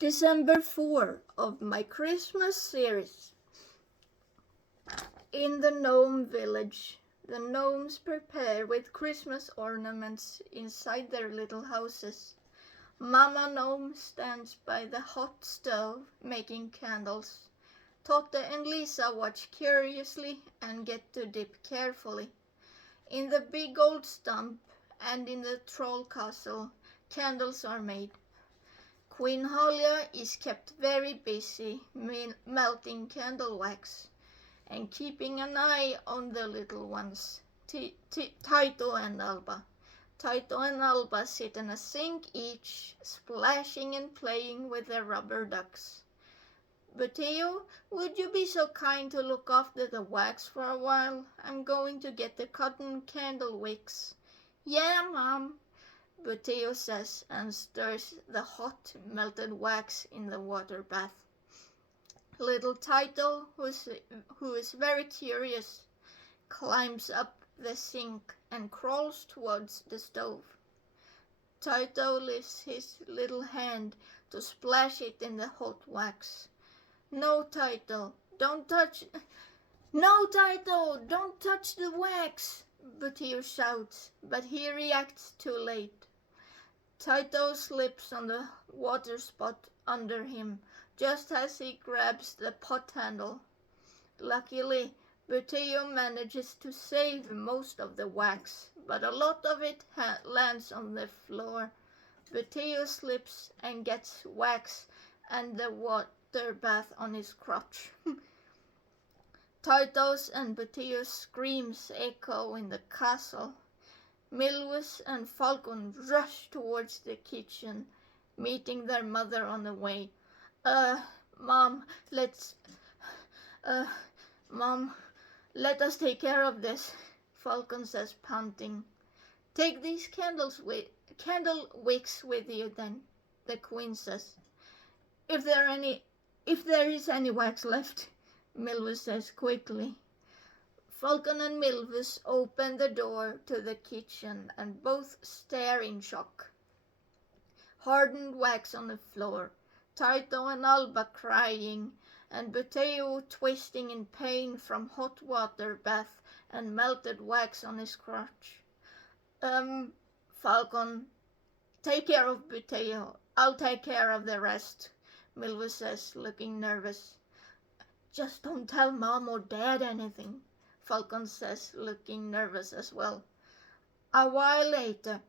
December 4 of my Christmas series. In the Gnome village, the gnomes prepare with Christmas ornaments inside their little houses. Mama Gnome stands by the hot stove making candles. Totte and Lisa watch curiously and get to dip carefully. In the big old stump and in the troll castle, candles are made. Queen Halia is kept very busy melting candle wax and keeping an eye on the little ones, Taito and Alba. Taito and Alba sit in a sink each, splashing and playing with their rubber ducks. Butteo, would you be so kind to look after the wax for a while? I'm going to get the cotton candle wicks. Yeah, Mom, Butteo says and stirs the hot melted wax in the water bath. Little Taito, who is very curious, climbs up the sink and crawls towards the stove. Taito lifts his little hand to splash it in the hot wax. No, Taito, don't touch the wax, Butteo shouts, but he reacts too late. Taito slips on the water spot under him, just as he grabs the pot handle. Luckily, Butteo manages to save most of the wax, but a lot of it lands on the floor. Butteo slips and gets wax and the water bath on his crotch. Taito's and Butteo's screams echo in the castle. Milvus and Falcon rush towards the kitchen, meeting their mother on the way. Mom, let us take care of this, Falcon says, panting. Take these candle wicks with you then, the Queen says. If there is any wax left, Milvus says quickly. Falcon and Milvus open the door to the kitchen and both stare in shock. Hardened wax on the floor, Taito and Alba crying, and Butteo twisting in pain from hot water bath and melted wax on his crotch. Falcon, take care of Butteo. I'll take care of the rest, Milvus says, looking nervous. Just don't tell Mom or Dad anything, Falcon says, looking nervous as well. A while later,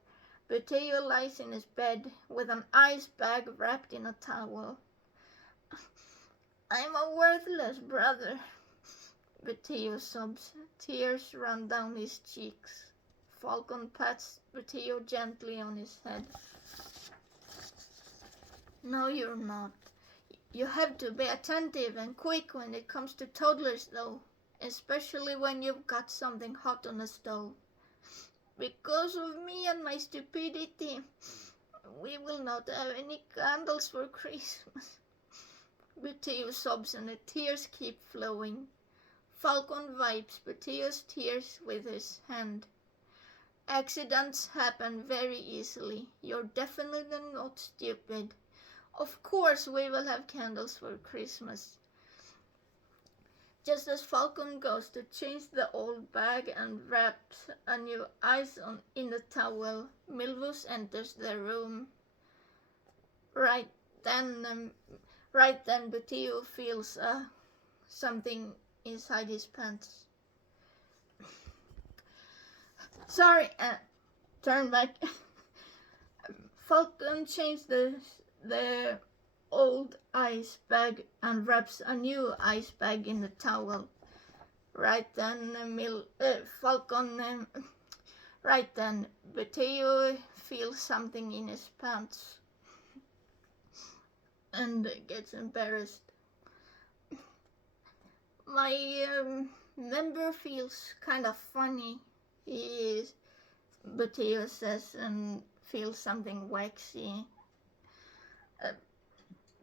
Butteo lies in his bed with an ice bag wrapped in a towel. I'm a worthless brother, Butteo sobs. Tears run down his cheeks. Falcon pats Butteo gently on his head. No, you're not. You have to be attentive and quick when it comes to toddlers, though, especially when you've got something hot on the stove. Because of me and my stupidity, we will not have any candles for Christmas. Butteo sobs and the tears keep flowing. Falcon wipes Butteo's tears with his hand. Accidents happen very easily. You're definitely not stupid. Of course we will have candles for Christmas. Just as Falcon goes to change the old bag and wraps a new ice in the towel, Milvus enters the room. Right then, Butteo feels something inside his pants. Sorry, turn back. Falcon changed the old ice bag and wraps a new ice bag in the towel. Right then, Butteo feels something in his pants and gets embarrassed. My member feels kind of funny, Butteo says, and feels something waxy.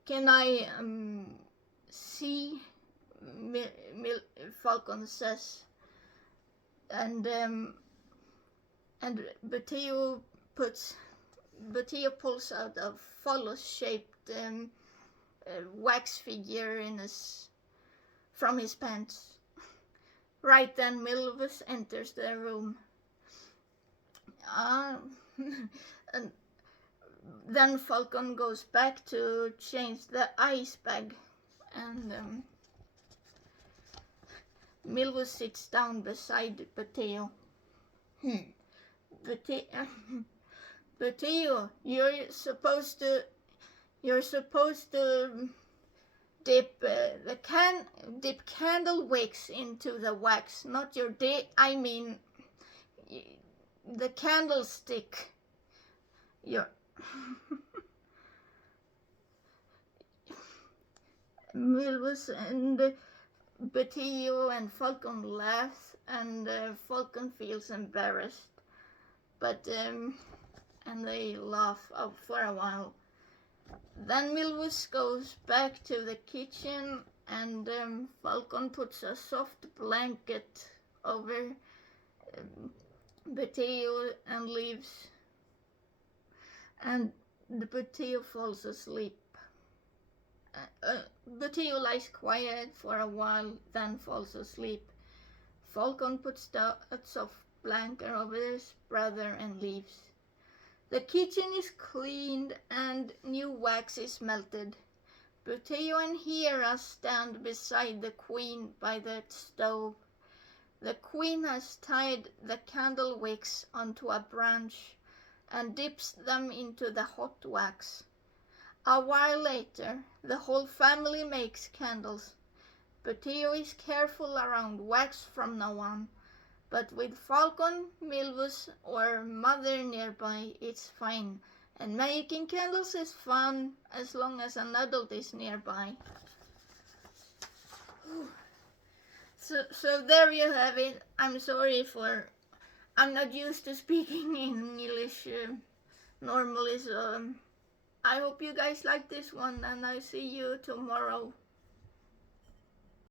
Can I see? Falcon says, and Butteo pulls out a follow-shaped wax figure from his pants. Right then Milvus enters the room. And then Falcon goes back to change the ice bag, and Milvus sits down beside Butteo. Butteo, you're supposed to dip dip candle wicks into the wax, not your I mean the candlestick. Your Milvus and Butteo and Falcon laughs, and Falcon feels embarrassed, but and they laugh for a while. Then Milvus goes back to the kitchen, and Falcon puts a soft blanket over Butteo and leaves, and the Butteo falls asleep. Butteo lies quiet for a while, then falls asleep. Falcon puts a soft blanket over his brother and leaves. The kitchen is cleaned and new wax is melted. Butteo and Hera stand beside the queen by the stove. The queen has tied the candle wicks onto a branch and dips them into the hot wax. A while later, the whole family makes candles. Butteo is careful around wax from now on, but with Falcon, Milvus, or Mother nearby, it's fine, and making candles is fun as long as an adult is nearby. So there you have it. I'm sorry I'm not used to speaking in English normally, so I hope you guys like this one, and I'll see you tomorrow.